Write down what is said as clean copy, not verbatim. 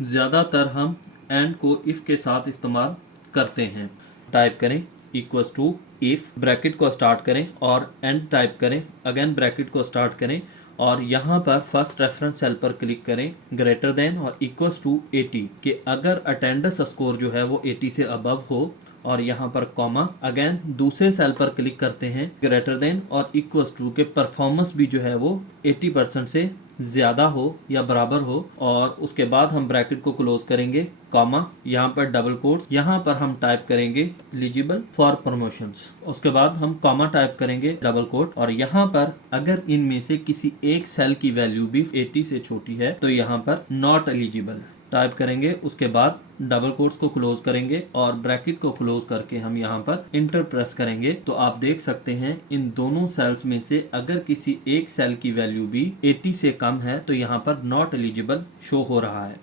ज़्यादातर हम एंड को इफ़ के साथ इस्तेमाल करते हैं। टाइप करें इक्वल्स टू इफ़, ब्रैकेट को स्टार्ट करें और एंड टाइप करें, अगेन ब्रैकेट को स्टार्ट करें और यहाँ पर फर्स्ट रेफरेंस सेल पर क्लिक करें, ग्रेटर देन और इक्वल्स टू 80 कि अगर अटेंडेंस स्कोर जो है वो 80 से अबव हो, और यहाँ पर कॉमा, अगेन दूसरे सेल पर क्लिक करते हैं, ग्रेटर देन और इक्वल्स टू के परफॉर्मेंस भी जो है वो 80% से ज़्यादा हो या बराबर हो, और उसके बाद हम ब्रैकेट को क्लोज करेंगे, कॉमा, यहाँ पर डबल कोट्स, यहाँ पर हम टाइप करेंगे एलिजिबल फॉर प्रमोशंस, उसके बाद हम कॉमा टाइप करेंगे, डबल कोट, और यहाँ पर अगर इनमें से किसी एक सेल की वैल्यू भी 80 से छोटी है तो यहाँ पर नॉट एलिजिबल टाइप करेंगे, उसके बाद डबल कोट्स को क्लोज करेंगे और ब्रैकेट को क्लोज करके हम यहाँ पर इंटर प्रेस करेंगे। तो आप देख सकते हैं इन दोनों सेल्स में से अगर किसी एक सेल की वैल्यू भी 80 से कम है तो यहाँ पर नॉट एलिजिबल शो हो रहा है।